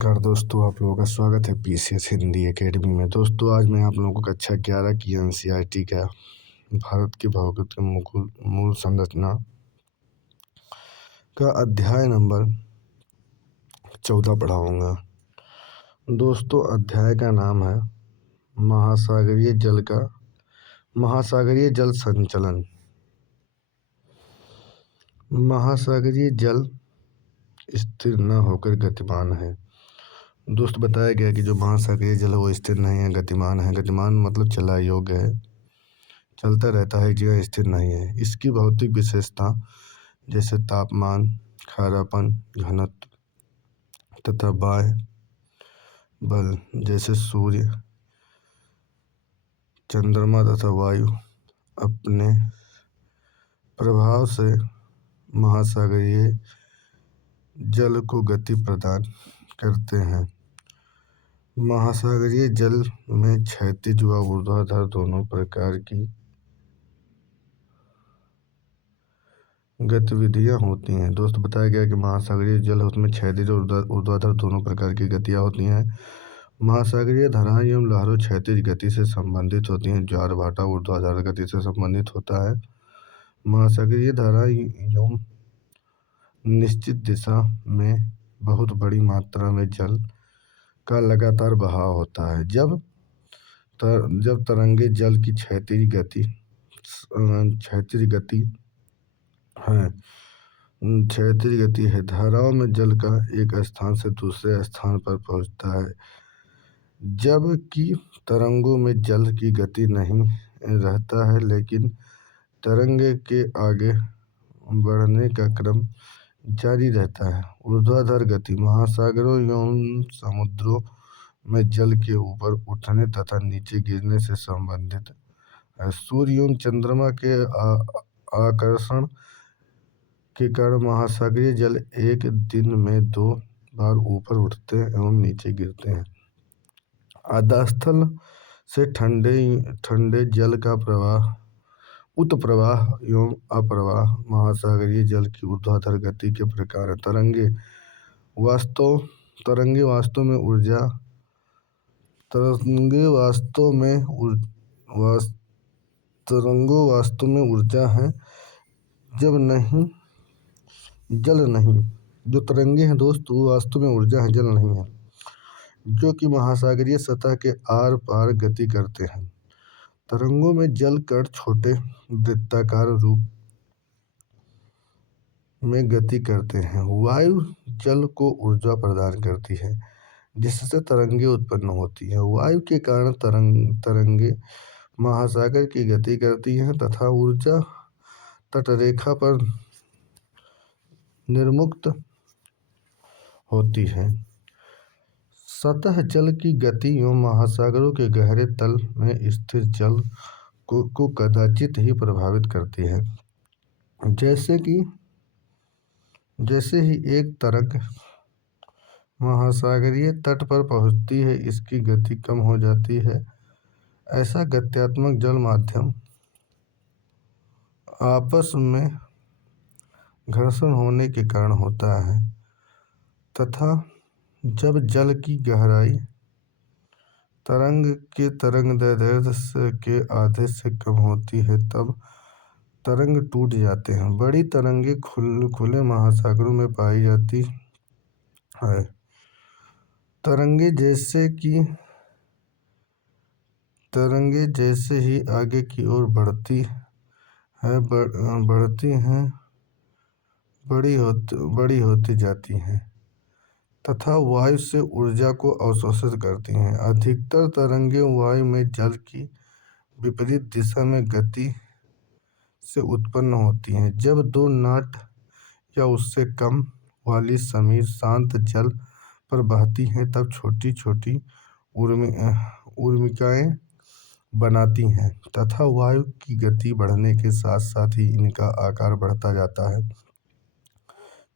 नमस्कार दोस्तों, आप लोगों का स्वागत है पीसीएस हिंदी एकेडमी में। दोस्तों, आज मैं आप लोगों को कक्षा 11 की एनसीईआरटी का भारत की भौगोलिक की मूल संरचना का अध्याय नंबर 14 पढ़ाऊंगा। दोस्तों, अध्याय का नाम है महासागरीय जल संचलन। महासागरीय जल स्थिर न होकर गतिमान है। दोस्त, बताया गया कि जो महासागरीय जल है वो स्थिर नहीं है, गतिमान है। गतिमान मतलब चला योग्य है, चलता रहता है, जगह स्थिर नहीं है। इसकी भौतिक विशेषता जैसे तापमान, खारापन, घनत्व तथा बाह्य बल जैसे सूर्य, चंद्रमा तथा वायु अपने प्रभाव से महासागरीय जल को गति प्रदान करते हैं। महासागरीय जल में क्षैतिज व ऊर्ध्वाधर दोनों प्रकार की गतिविधियां होती हैं। दोस्त, बताया गया कि महासागरीय जल उसमें क्षैतिज और ऊर्ध्वाधर दोनों प्रकार की गतियां होती हैं। महासागरीय धाराएं एवं लहरों क्षैतिज गति से संबंधित होती हैं। ज्वार भाटा ऊर्ध्वाधर गति से संबंधित होता है। महासागरीय धाराएं एवं निश्चित दिशा में बहुत बड़ी मात्रा में जल का लगातार बहाव होता है। जब तरंगे जल की क्षैतिज गति है, धाराओं में जल का एक स्थान से दूसरे स्थान पर पहुंचता है, जबकि तरंगों में जल की गति नहीं रहता है, लेकिन तरंगे के आगे बढ़ने का क्रम जारी रहता है। ऊर्ध्वाधर गति महासागरों एवं समुद्रों में जल के ऊपर उठने तथा नीचे गिरने से संबंधित है। सूर्य एवं चंद्रमा के आकर्षण के कारण महासागरीय जल एक दिन में 2 बार ऊपर उठते एवं नीचे गिरते हैं। आधास्थल से ठंडे जल का प्रवाह, उत्प्रवाह एवं अप्रवाह महासागरीय जल की ऊर्ध्वाधर गति के प्रकार है। तरंगे वास्तव में ऊर्जा है, जल नहीं। जो तरंगे हैं दोस्त, वो वास्तव में ऊर्जा है, जल नहीं है, जो कि महासागरीय सतह के आर पार गति करते हैं। तरंगों में जल कण छोटे वृत्ताकार रूप में गति करते हैं। वायु जल को ऊर्जा प्रदान करती है, जिससे तरंगे उत्पन्न होती हैं। वायु के कारण तरंगे महासागर की गति करती हैं तथा ऊर्जा तटरेखा पर निर्मुक्त होती है। सतह जल की गति एवं महासागरों के गहरे तल में स्थिर जल को कदाचित ही प्रभावित करती है। जैसे ही एक तरंग महासागरीय तट पर पहुंचती है, इसकी गति कम हो जाती है। ऐसा गत्यात्मक जल माध्यम आपस में घर्षण होने के कारण होता है तथा जब जल की गहराई तरंग के तरंगदैर्ध्य के आधे से कम होती है, तब तरंग टूट जाते हैं। बड़ी तरंगे खुले महासागरों में पाई जाती है। तरंगे जैसे ही आगे की ओर बढ़ती हैं, बड़ी होती जाती हैं तथा वायु से ऊर्जा को अवशोषित करती हैं। अधिकतर तरंगे वायु में जल की विपरीत दिशा में गति से उत्पन्न होती हैं। जब 2 नॉट या उससे कम वाली समीर शांत जल पर बहती हैं, तब छोटी छोटी ऊर्मिकाएं बनाती हैं तथा वायु की गति बढ़ने के साथ साथ ही इनका आकार बढ़ता जाता है,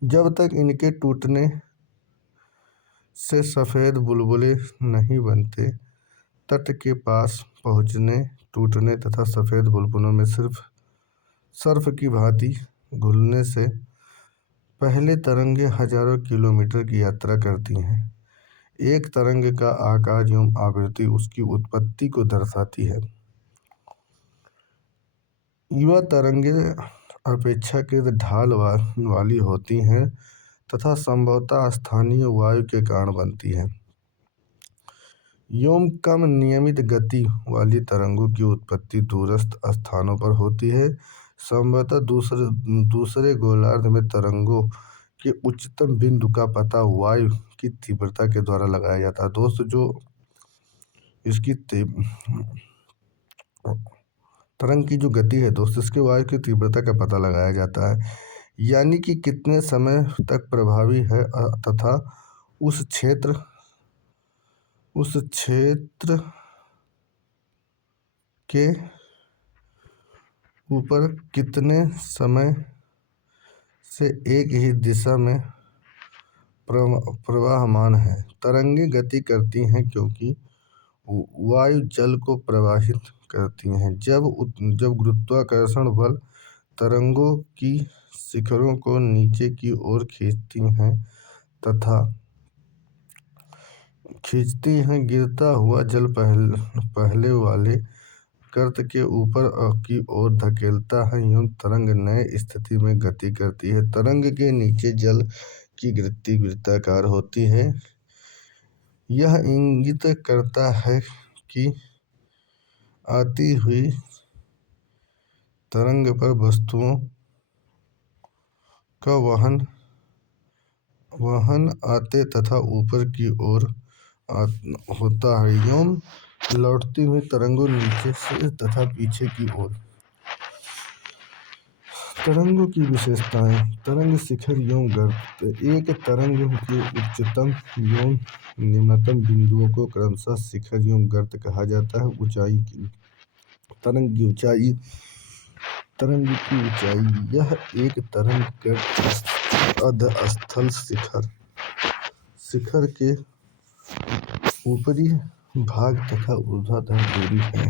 जब तक इनके टूटने से सफ़ेद बुलबुले नहीं बनते। तट के पास पहुंचने, टूटने तथा सफ़ेद बुलबुलों में सिर्फ सर्फ की भांति घुलने से पहले तरंगे हजारों किलोमीटर की यात्रा करती हैं। एक तरंग का आकार एवं आवृत्ति उसकी उत्पत्ति को दर्शाती है। यह तरंगें अपेक्षाकृत ढाल वाली होती हैं तथा संभवतः स्थानीय वायु के कारण बनती हैं। एवं कम नियमित गति वाली तरंगों की उत्पत्ति दूरस्थ स्थानों पर होती है। संभवतः दूसरे गोलार्ध में तरंगों के उच्चतम बिंदु का पता वायु की तीव्रता के द्वारा लगाया जाता है। दोस्तों, जो इसकी तरंग की जो गति है दोस्तों, इसके वायु की तीव्रता का पता लगाया जाता है, यानी कि कितने समय तक प्रभावी है तथा उस क्षेत्र के ऊपर कितने समय से एक ही दिशा में प्रवाहमान है। तरंगें गति करती हैं क्योंकि वायु जल को प्रवाहित करती हैं। जब गुरुत्वाकर्षण बल तरंगों की शिखरों को नीचे की ओर खींचती हैं, गिरता हुआ जल पहले वाले गर्त के ऊपर की ओर धकेलता है एवं तरंग नए स्थिति में गति करती है। तरंग के नीचे जल की गति वृत्ताकार होती है। यह इंगित करता है कि आती हुई तरंग पर वस्तुओं का वहन आते तथा ऊपर की ओर होता है एवं लौटती हुई तरंगों नीचे से तथा पीछे की ओर। तरंगों की विशेषताएं। तरंग शिखर एवं गर्त। एक तरंग के उच्चतम एवं निम्नतम बिंदुओं को क्रमशः शिखर एवं गर्त कहा जाता है। ऊंचाई की तरंग की ऊंचाई। यह एक तरंग गर्त अधस्थल शिखर के ऊपरी भाग तथा ऊर्ध्वाधर दूरी है।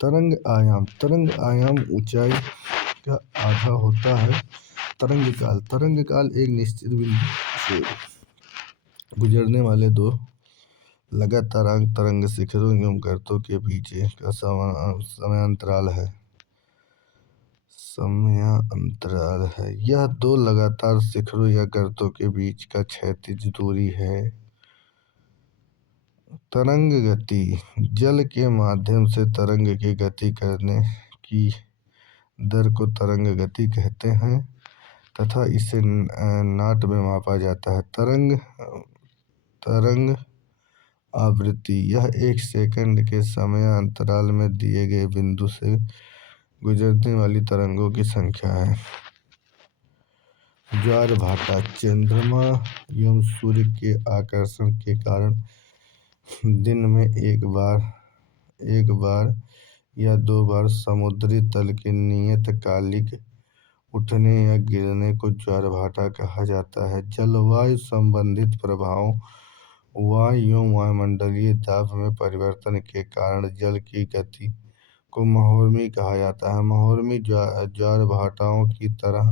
तरंग आयाम ऊंचाई का आधा होता है। तरंग काल एक निश्चित बिंदु से गुजरने वाले दो लगातार तरंग शिखरों एवं गर्तों के बीच का समयांतराल है। यह दो लगातार शिखरों या गर्तों के बीच का क्षैतिज दूरी है। तरंग गति। जल के माध्यम से तरंग की गति करने की दर को तरंग गति कहते हैं तथा इसे नाट में मापा जाता है। तरंग आवृत्ति। यह एक सेकंड के समयांतराल में दिए गए बिंदु से गुजरने वाली तरंगों की संख्या है। ज्वारभाटा। चंद्रमा एवं सूर्य के आकर्षण के कारण दिन में एक बार या दो बार समुद्री तल के नियतकालिक उठने या गिरने को ज्वारभाटा कहा जाता है। जलवायु संबंधित प्रभावों। वायु एवं वायुमंडलीय दाब में परिवर्तन के कारण जल की गति को महोर्मी कहा जाता है। महोर्मी ज्वारभाटाओं की तरह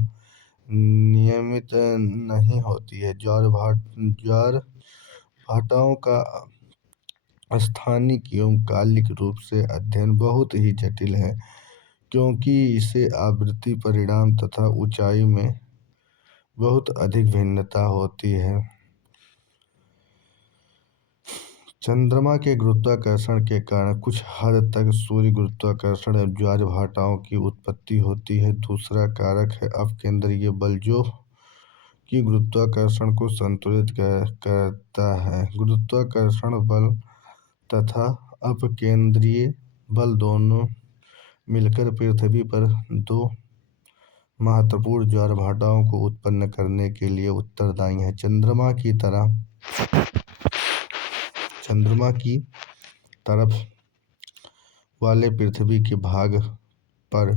नियमित नहीं होती है। ज्वारभाटाओं का स्थानिक एवं कालिक रूप से अध्ययन बहुत ही जटिल है क्योंकि इसे आवृत्ति, परिमाण तथा ऊंचाई में बहुत अधिक भिन्नता होती है। चंद्रमा के गुरुत्वाकर्षण के कारण कुछ हद तक सूर्य गुरुत्वाकर्षण एवं ज्वारभाटाओं की उत्पत्ति होती है। दूसरा कारक है अपकेंद्रीय बल, जो कि गुरुत्वाकर्षण को संतुलित करता है। गुरुत्वाकर्षण बल तथा अपकेंद्रीय बल दोनों मिलकर पृथ्वी पर दो महत्वपूर्ण ज्वारभाटाओं को उत्पन्न करने के लिए उत्तरदायी हैं। चंद्रमा की तरफ वाले पृथ्वी के भाग पर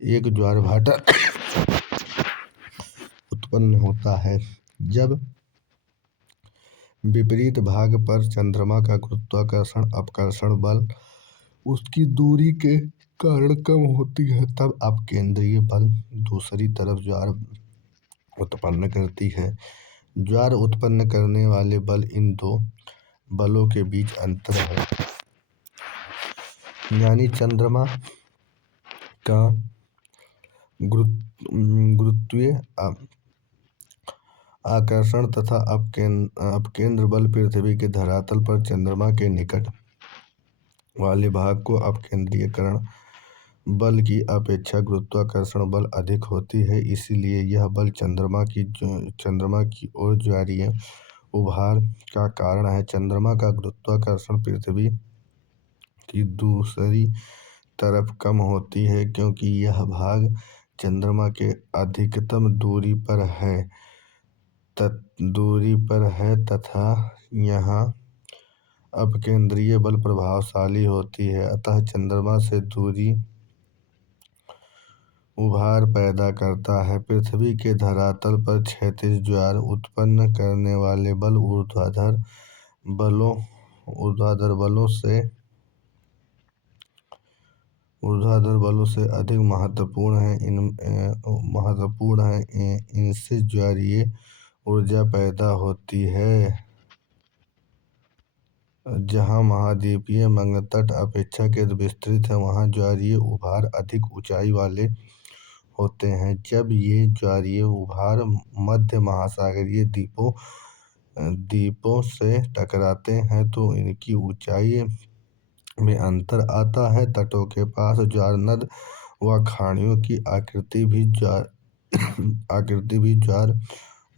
एक ज्वारभाटा उत्पन्न होता है, जब विपरीत भाग पर चंद्रमा का गुरुत्वाकर्षण अपकर्षण बल उसकी दूरी के कारण कम होती है, तब अपकेंद्रीय बल दूसरी तरफ ज्वार उत्पन्न करती है। ज्वार उत्पन्न करने वाले बल इन दो बलों के बीच अंतर है, यानी चंद्रमा का गुरुत्वीय आकर्षण तथा अपकेंद्र बल पृथ्वी के धरातल पर चंद्रमा के निकट वाले भाग को अपकेंद्रीकरण बल की अपेक्षा गुरुत्वाकर्षण बल अधिक होती है। इसीलिए यह बल चंद्रमा की ओर ज्वारीय उभार का कारण है। चंद्रमा का गुरुत्वाकर्षण पृथ्वी की दूसरी तरफ कम होती है, क्योंकि यह भाग चंद्रमा के अधिकतम दूरी पर है तथा यहाँ अपकेंद्रीय बल प्रभावशाली होती है। अतः चंद्रमा से दूरी उभार पैदा करता है। पृथ्वी के धरातल पर क्षैतिज ज्वार उत्पन्न करने वाले बल ऊर्ध्वाधर बलों से अधिक महत्वपूर्ण है। इनसे ज्वारीय ऊर्जा पैदा होती है। जहाँ महाद्वीपीय मंगलतट अपेक्षाकृत विस्तृत है, वहाँ ज्वारीय उभार अधिक ऊंचाई वाले होते हैं। जब ये ज्वारीय उभार मध्य महासागरीय द्वीपों से टकराते हैं तो इनकी ऊंचाई में अंतर आता है। तटों के पास ज्वारनद व खाड़ियों की आकृति भी ज्वार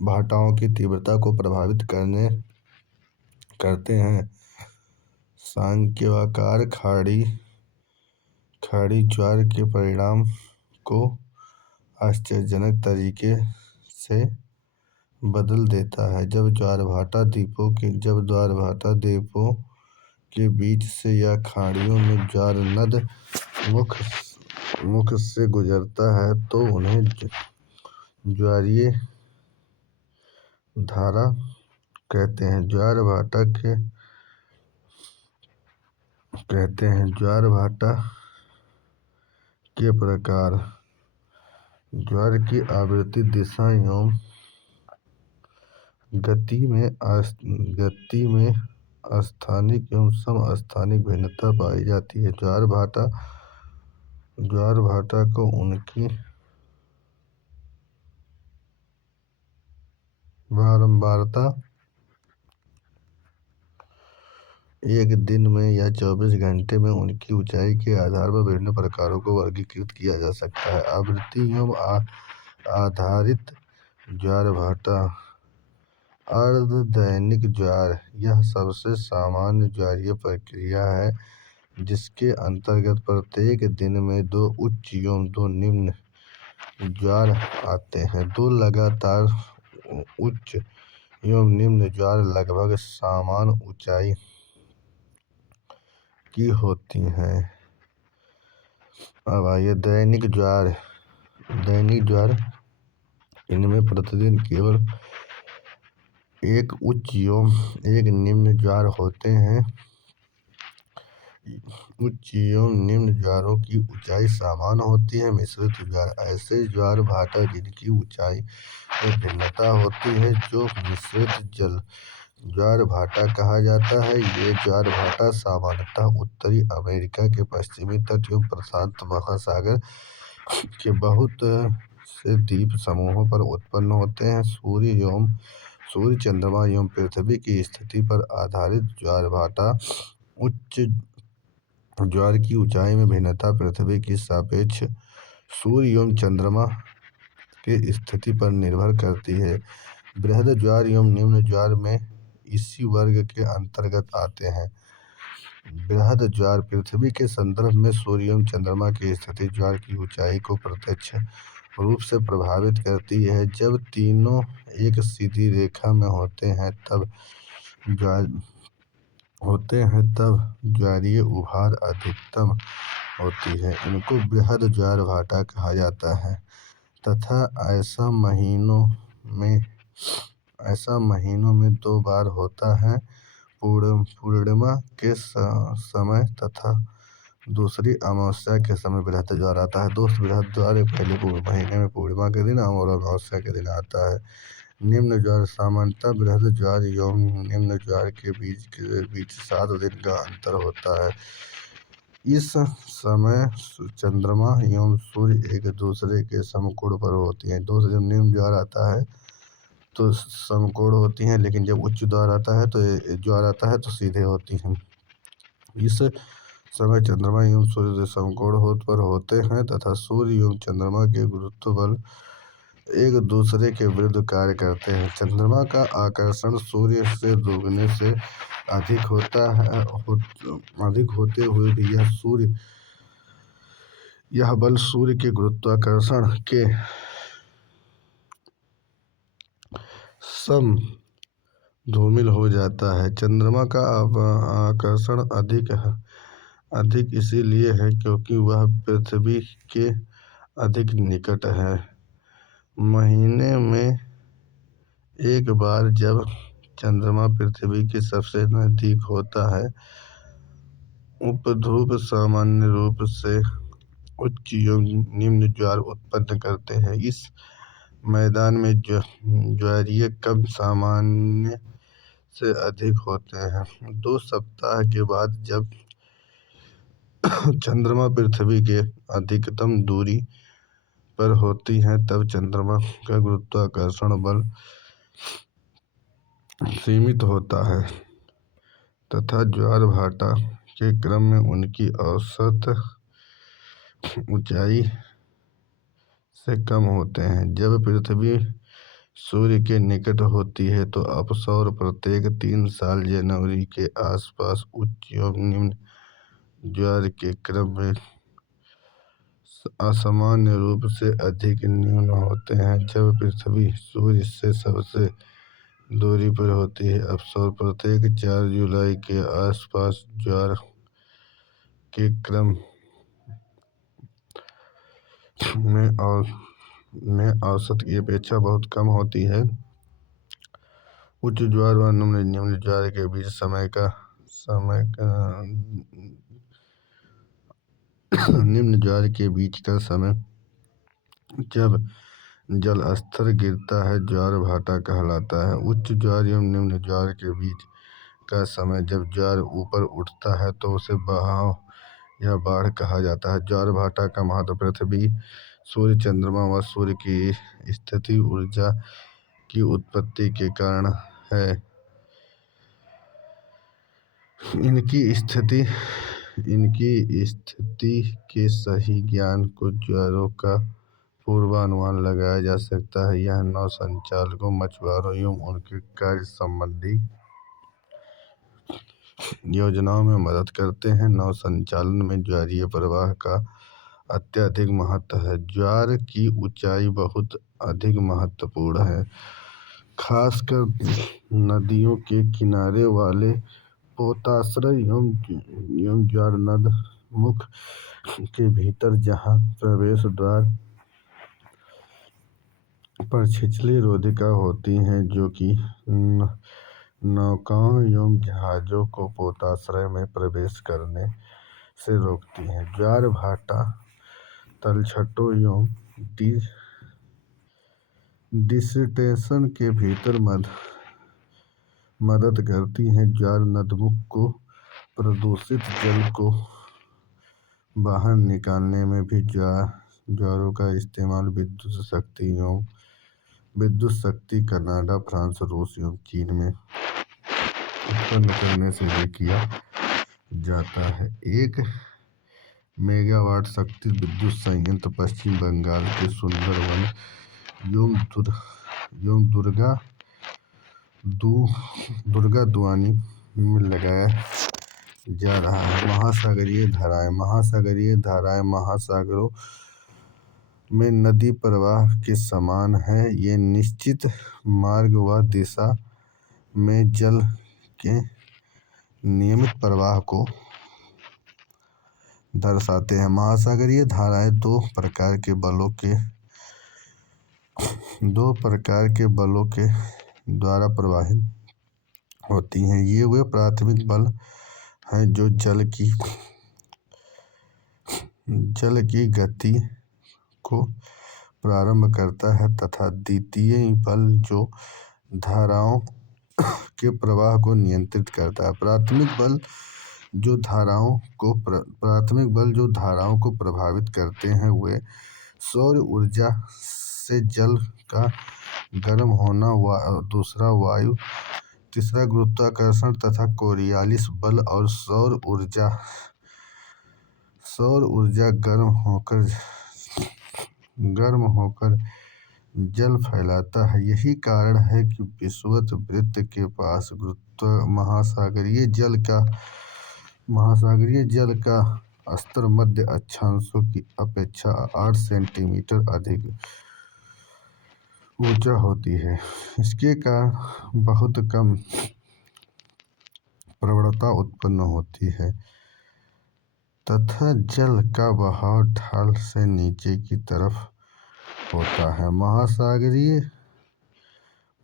भाटाओं की तीव्रता को प्रभावित करते हैं। सांख्यकार खाड़ी ज्वार के परिणाम को आश्चर्यजनक तरीके से बदल देता है। जब ज्वारभाटा द्वीपों के बीच से या खाड़ियों में ज्वारनद मुख से गुजरता है तो उन्हें ज्वारीय धारा कहते हैं। ज्वारभाटा के प्रकार: ज्वार की आवृत्ति, दिशा एवं गति में स्थानिक एवं समस्थानिक भिन्नता पाई जाती है। ज्वारभाटा को उनकी बारंबारता, एक दिन में या 24 घंटे में, उनकी ऊंचाई के आधार पर विभिन्न प्रकारों को वर्गीकृत किया जा सकता है। आवृत्ति एवं आधारित ज्वारभाटा। अर्ध-दैनिक ज्वार: यह सबसे सामान्य ज्वारीय प्रक्रिया है, जिसके अंतर्गत प्रत्येक दिन में 2 उच्च एवं 2 निम्न ज्वार आते हैं। 2 लगातार उच्च एवं निम्न ज्वार लगभग समान ऊंचाई की होती हैं। अब आइए दैनिक ज्वार। इनमें प्रतिदिन केवल 1 उच्च एवं 1 निम्न ज्वार होते हैं। उच्च एवं निम्न ज्वारों की ऊंचाई समान होती है। मिश्रित ज्वार: ऐसे ज्वार भाटा जिनकी ऊंचाई में भिन्नता होती है, जो मिश्रित ज्वार भाटा कहा जाता है। ये ज्वार भाटा सामान्यतः उत्तरी अमेरिका के पश्चिमी तट एवं प्रशांत महासागर के बहुत से द्वीप समूहों पर उत्पन्न होते हैं। सूर्य, चंद्रमा एवं पृथ्वी की स्थिति पर आधारित ज्वार भाटा। उच्च ज्वार की ऊंचाई में भिन्नता पृथ्वी की सापेक्ष सूर्य एवं चंद्रमा के स्थिति पर निर्भर करती है। बृहद ज्वार एवं निम्न ज्वार में इसी वर्ग के अंतर्गत आते हैं। बृहद ज्वार पृथ्वी के संदर्भ में सूर्य एवं चंद्रमा की स्थिति ज्वार की ऊंचाई को प्रत्यक्ष रूप से प्रभावित करती है। जब तीनों एक सीधी रेखा में होते हैं तब ज्वारीय उभार अधिकतम होती है। इनको बृहद ज्वार भाटा कहा जाता है तथा ऐसा महीनों में 2 बार होता है। पूर्णिमा के समय तथा दूसरी अमावस्या के समय बृहद ज्वार आता है। दोस्त बृहद ज्वार पहले महीने में पूर्णिमा के दिन और अमावस्या के दिन आता है। निम्न ज्वार सामान्यतः बृहद ज्वार एवं निम्न ज्वार के बीच 7 दिन का अंतर होता है। इस समय चंद्रमा एवं सूर्य एक दूसरे के समकोण पर होती हैं। दोस्तों, जब निम्न ज्वार आता है तो समकोण होती हैं, लेकिन जब उच्च ज्वार आता है तो सीधे होती हैं। इस समय चंद्रमा एवं सूर्य समकोण पर होते हैं तथा सूर्य एवं चंद्रमा के गुरुत्व बल एक दूसरे के विरुद्ध कार्य करते हैं। चंद्रमा का आकर्षण सूर्य से दोगुने से अधिक होते हुए भी यह बल सूर्य के गुरुत्वाकर्षण के समधूमिल हो जाता है। चंद्रमा का आकर्षण अधिक इसीलिए है क्योंकि वह पृथ्वी के अधिक निकट है। महीने में एक बार जब चंद्रमा पृथ्वी के सबसे नजदीक होता है, उपध्रुव सामान्य रूप से उच्च एवं निम्न ज्वार उत्पन्न करते हैं। इस मैदान में ज्वारीय कम सामान्य से अधिक होते हैं। 2 सप्ताह के बाद जब चंद्रमा पृथ्वी के अधिकतम दूरी पर होती है, तब चंद्रमा का गुरुत्वाकर्षण बल सीमित होता है तथा ज्वार-भाटा के क्रम में उनकी औसत ऊंचाई से कम होते हैं। जब पृथ्वी सूर्य के निकट होती है तो अपसौर प्रत्येक 3 साल जनवरी के आसपास उच्च एवं निम्न ज्वार के क्रम में असामान्य रूप से अधिक न्यून होते हैं। जब पृथ्वी सूर्य से सबसे दूरी पर होती है, अपसौर प्रत्येक 4 जुलाई के आसपास ज्वार के क्रम में औसत की अपेक्षा बहुत कम होती है। उच्च ज्वार व निम्न ज्वार के बीच निम्न ज्वार के बीच का समय जब जल स्तर गिरता है, ज्वार भाटा कहलाता है। उच्च ज्वार एवं निम्न ज्वार के बीच का समय जब ज्वार ऊपर उठता है तो उसे बहाव या बाढ़ कहा जाता है। ज्वार भाटा का महत्व पृथ्वी, सूर्य, चंद्रमा व सूर्य की स्थिति ऊर्जा की उत्पत्ति के कारण है। इनकी स्थिति के सही ज्ञान को ज्वारों का पूर्वानुमान लगाया जा सकता है। यह नौ संचालकों, मछुआरों एवं उनके कार्य संबंधी योजनाओं में मदद करते हैं। नौ संचालन में ज्वारीय प्रवाह का अत्यधिक महत्व है। ज्वार की ऊंचाई बहुत अधिक महत्वपूर्ण है, खासकर नदियों के किनारे वाले पोताश्रय एवं ज्वार नद मुख के भीतर, जहाँ प्रवेश द्वार पर छिछली रोधिका होती हैं जो कि नौकाओं एवं जहाजों को पोताश्रय में प्रवेश करने से रोकती हैं। ज्वार भाटा तलछटों एवं डिसिटेशन के भीतर मदद करती हैं। ज्वार नदमुख को प्रदूषित जल को बाहर निकालने में भी ज्वारों का इस्तेमाल विद्युत शक्ति कनाडा, फ्रांस, रूस एवं चीन में उत्पन्न करने से भी किया जाता है। 1 मेगावाट शक्ति विद्युत संयंत्र पश्चिम बंगाल के सुंदरवन एवं दुर्गाद्वानी में लगाया जा रहा है। महासागरीय धाराएं महासागरों में नदी प्रवाह के समान है। ये निश्चित मार्ग व दिशा में जल के नियमित प्रवाह को दर्शाते हैं। महासागरीय धाराएं 2 प्रकार के बलों के द्वारा प्रवाहित होती हैं। ये वे प्राथमिक बल हैं जो जल की गति को प्रारंभ करता है तथा द्वितीय बल जो धाराओं के प्रवाह को नियंत्रित करता है। प्राथमिक बल जो धाराओं को प्रभावित करते हैं वे सौर ऊर्जा से जल का गर्म होना, दूसरा वायु, तीसरा गुरुत्वाकर्षण तथा कोरियालिस बल और सौर ऊर्जा गर्म होकर जल फैलाता है। यही कारण है कि विषुवत वृत्त के पास महासागरीय जल का स्तर मध्य अक्षांशों की अपेक्षा 8 सेंटीमीटर अधिक ऊंचा होती है। इसके कारण बहुत कम प्रवणता उत्पन्न होती है तथा जल का बहाव ढाल से नीचे की तरफ होता है।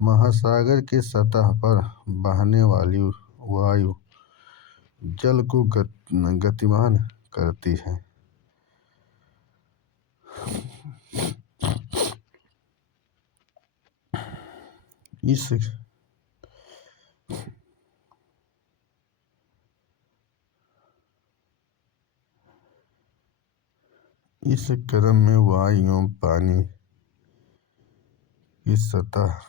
महासागर के सतह पर बहने वाली वायु जल को गतिमान करती है। इस क्रम में वायु एवं पानी की सतह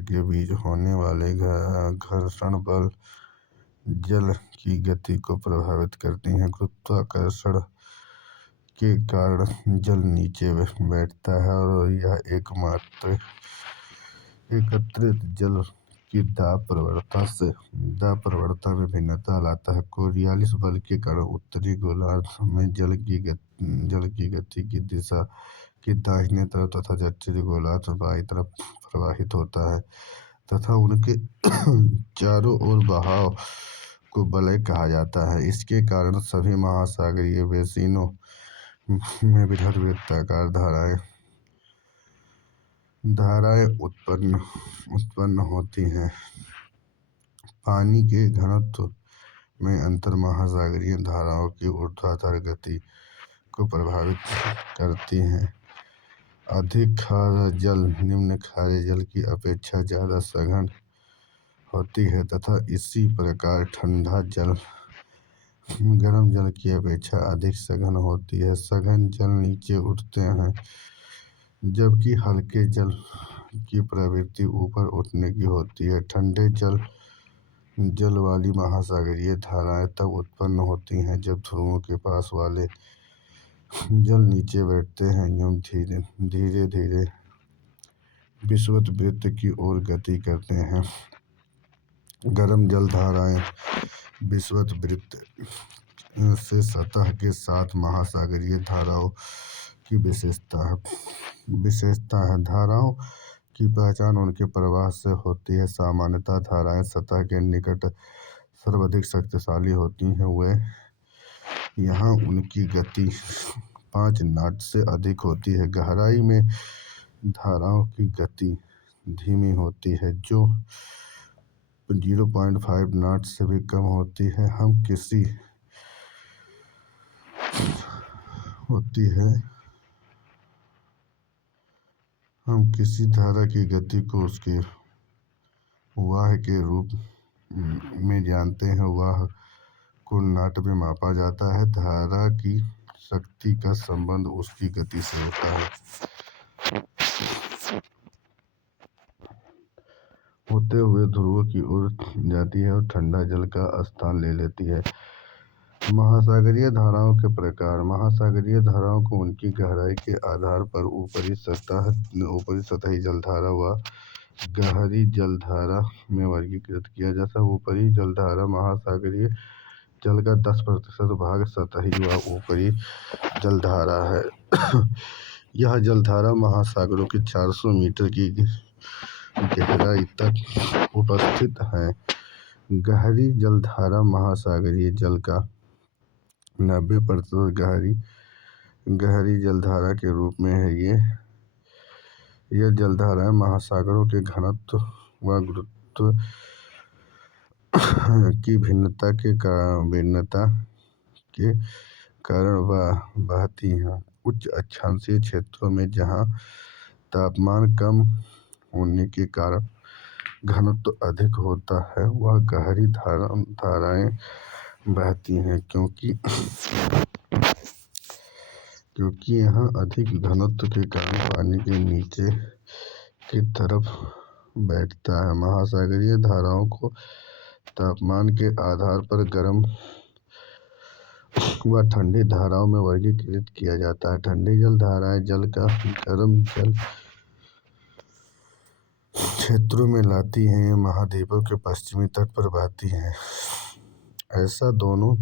के बीच होने वाले घर्षण बल जल की गति को प्रभावित करती हैं। गुरुत्वाकर्षण के कारण जल नीचे बैठता है और यह एकत्रित जल की दाब प्रवणता में भिन्नता लाता है। कोरियालिस बल के कारण उत्तरी गोलार्ध में जल की गति की दिशा की दाहिने तरफ तथा दक्षिणी गोलार्ध में बाईं तरफ प्रवाहित होता है तथा उनके चारों ओर बहाव को वलय कहा जाता है। इसके कारण सभी महासागरीय बेसिनों में वृहद वृत्ताकार धाराएं उत्पन्न होती हैं। पानी के घनत्व में अंतर महासागरीय धाराओं की ऊर्ध्वाधर गति को प्रभावित करती है। अधिक खारा जल निम्न खारे जल की अपेक्षा ज्यादा सघन होती है तथा इसी प्रकार ठंडा जल गर्म जल की अपेक्षा अधिक सघन होती है। सघन जल नीचे उठते हैं जबकि हल्के जल की प्रवृत्ति ऊपर उठने की होती है। ठंडे जल वाली महासागरीय धाराएं तब उत्पन्न होती हैं जब ध्रुवों के पास वाले जल नीचे बैठते हैं एवं धीरे धीरे विषुवत वृत्त की ओर गति करते हैं। गर्म जल धाराएं विषुवत वृत्त से सतह के साथ महासागरीय धाराओं की विशेषता है। धाराओं की पहचान उनके प्रवाह से होती है। सामान्यतः धाराएं सतह के निकट सर्वाधिक शक्तिशाली होती हैं। यहाँ उनकी गति 5 नॉट से अधिक होती है। गहराई में धाराओं की गति धीमी होती है जो 0.5 नॉट से भी कम होती है। हम किसी धारा की गति को उसके वाह के रूप में जानते हैं। वाह को नॉट में मापा जाता है। धारा की शक्ति का संबंध उसकी गति से होता है। होते हुए ध्रुवों की ओर जाती है और ठंडा जल का स्थान ले लेती है। महासागरीय धाराओं के प्रकार। महासागरीय धाराओं को उनकी गहराई के आधार पर ऊपरी सतही जलधारा व गहरी जलधारा में वर्गीकृत किया जाता है। ऊपरी जलधारा महासागरीय जल का 10% भाग सतही व ऊपरी जलधारा है। यह जलधारा महासागरों की 400 मीटर की गहराई तक उपस्थित है। गहरी जलधारा महासागरीय जल का 90% गहरी जलधारा के रूप में है। यह जलधाराएं महासागरों के घनत्व व गुरुत्व की भिन्नता के कारण बहती हैं। उच्च अक्षांशीय क्षेत्रों में जहाँ तापमान कम होने के कारण घनत्व अधिक होता है वह गहरी धाराएं बहती हैं। क्योंकि यहाँ अधिक घनत्व के कारण पानी के नीचे की तरफ बैठता है। महासागरीय धाराओं को तापमान के आधार पर गर्म व ठंडी धाराओं में वर्गीकृत किया जाता है। ठंडी जल धाराएं जल का गर्म जल क्षेत्रों में लाती हैं। ये महाद्वीपों के पश्चिमी तट पर बहती हैं। ऐसा दोनों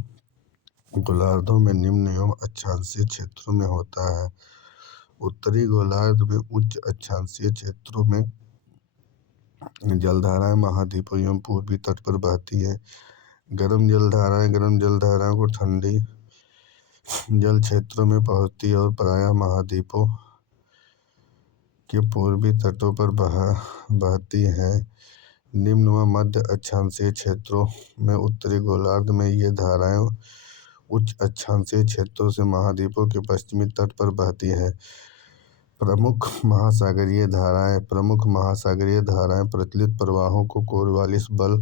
गोलार्धों में निम्न एवं अक्षांशीय क्षेत्रों में होता है। उत्तरी गोलार्ध में उच्च अक्षांशीय क्षेत्रों में जलधाराएं महाद्वीपों एवं पूर्वी तट पर बहती है। गर्म जलधाराएं को ठंडी जल क्षेत्रों में पहुंचती है और प्रायः महाद्वीपों के पूर्वी तटों पर बहती है। निम्न व मध्य अक्षांशीय क्षेत्रों में उत्तरी गोलार्ध में ये धाराएं उच्च अक्षांशीय क्षेत्रों से महाद्वीपों के पश्चिमी तट पर बहती है। प्रमुख महासागरीय धाराएं प्रचलित प्रवाहों को कोरवालिस बल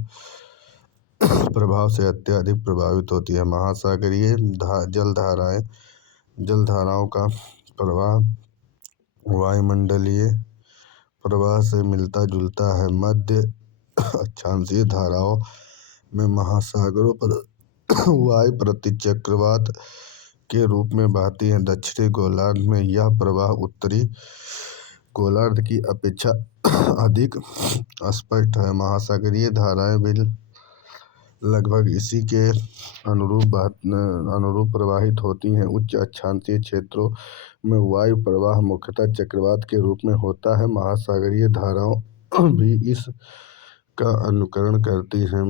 प्रभाव से अत्यधिक प्रभावित होती है। महासागरीय जलधाराओं का प्रवाह वायुमंडलीय प्रवाह से मिलता जुलता है। मध्य अक्षांशीय धाराओं में महासागरों पर वायु प्रतिचक्रवात के रूप में बहती है। दक्षिणी गोलार्ध में यह प्रवाह उत्तरी गोलार्ध की अपेक्षा अधिक स्पष्ट है। महासागरीय धाराएं भी लगभग इसी के अनुरूप प्रवाहित होती हैं। उच्च अक्षांशीय क्षेत्रों में वायु प्रवाह मुख्यतः चक्रवात के रूप में होता है। महासागरीय धाराएं भी इस का अनुकरण करती हैं।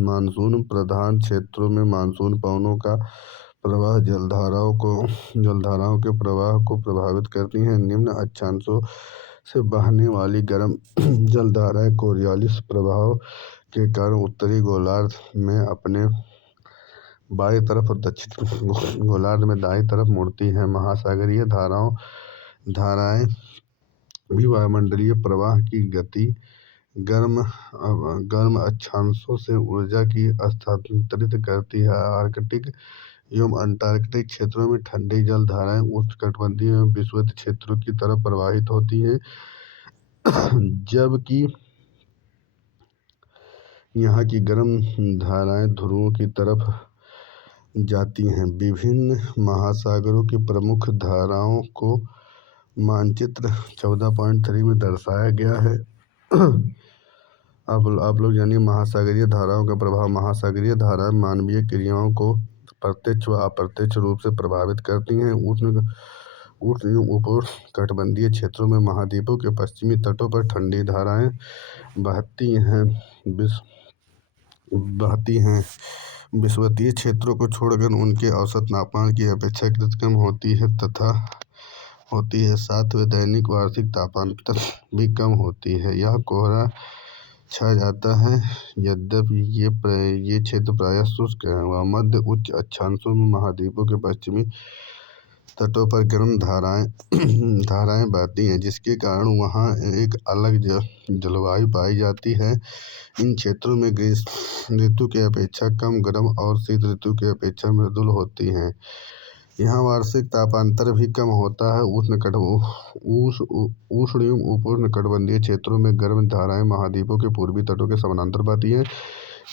मानसून प्रधान क्षेत्रों में मानसून पवनों का प्रवाह जलधाराओं के प्रवाह को प्रभावित करती हैं। निम्न अक्षांशों से बहने वाली गर्म जलधाराएं कोरियालिस प्रभाव के कारण उत्तरी गोलार्ध में अपने बाईं तरफ और दक्षिणी गोलार्ध में दाईं तरफ मुड़ती हैं। महासागरीय धाराएं भी वायुमंडलीय प्रवाह की गति गर्म अक्षांशों से ऊर्जा की स्थानांतरित करती है। आर्कटिक एवं अंटार्कटिक क्षेत्रों में ठंडी जल धाराएं उष्णकटिबंधीय एवं विषुवत क्षेत्रों की तरफ प्रवाहित होती हैं, जबकि यहाँ की गर्म धाराएं ध्रुवों की तरफ जाती हैं। विभिन्न महासागरों की प्रमुख धाराओं को मानचित्र 14.3 में दर्शाया गया है। आप लोग जानिए महासागरीय धाराओं का प्रभाव। महासागरीय धाराएं मानवीय क्रियाओं को प्रत्यक्ष व अप्रत्यक्ष रूप से प्रभावित करती हैं। उष्ण एवं उपोष्णकटिबंधीय क्षेत्रों में महाद्वीपों के पश्चिमी तटों पर ठंडी धाराएं बहती हैं। विषुवतीय क्षेत्रों को छोड़कर उनके औसत तापमान की अपेक्षाकृत कम होती है। साथ में दैनिक वार्षिक तापमान भी कम होती है। यह कोहरा छा जाता है। यद्यपि ये क्षेत्र प्रायः शुष्क है। वह मध्य उच्च अक्षांशों में महाद्वीपों के पश्चिमी तटों पर गर्म धाराएं बहती हैं, जिसके कारण वहाँ एक अलग जलवायु पाई जाती है। इन क्षेत्रों में ग्रीष्म ऋतु की अपेक्षा कम गर्म और शीत ऋतु की अपेक्षा मृदुल होती हैं। यहाँ वार्षिक तापांतर भी कम होता है। उष्ण एवं उपोष्णकटिबंधीय क्षेत्रों में गर्म धाराएं महाद्वीपों के पूर्वी तटों के समानांतर बहती हैं।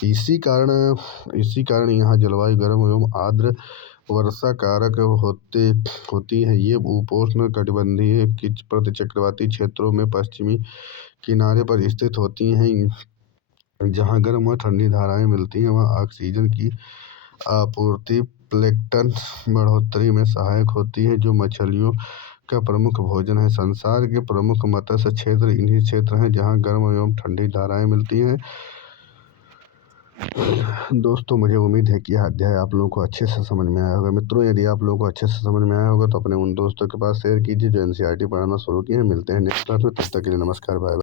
इसी कारण यहाँ जलवायु गर्म एवं आर्द्र वर्षा कारक होती है। ये उपोष्णकटिबंधीय प्रतिचक्रवाती क्षेत्रों में पश्चिमी किनारे पर स्थित होती हैं, जहाँ गर्म व ठंडी धाराएं मिलती हैं। वहाँ ऑक्सीजन की आपूर्ति प्लैंकटन बढ़ोतरी में सहायक होती है, जो मछलियों का प्रमुख भोजन है। संसार के प्रमुख मत्स्य क्षेत्र इन्हीं क्षेत्र हैं जहाँ गर्म एवं ठंडी धाराएं मिलती हैं। दोस्तों, मुझे उम्मीद है कि यह अध्याय आप लोगों को अच्छे से समझ में आया होगा। मित्रों, यदि आप लोगों को अच्छे से समझ में आया होगा तो अपने उन दोस्तों के पास शेयर कीजिए जो NCERT पढ़ाना शुरू किए हैं। मिलते हैं नेक्स्ट क्लास में, तब तक के लिए नमस्कार, बाय बाय।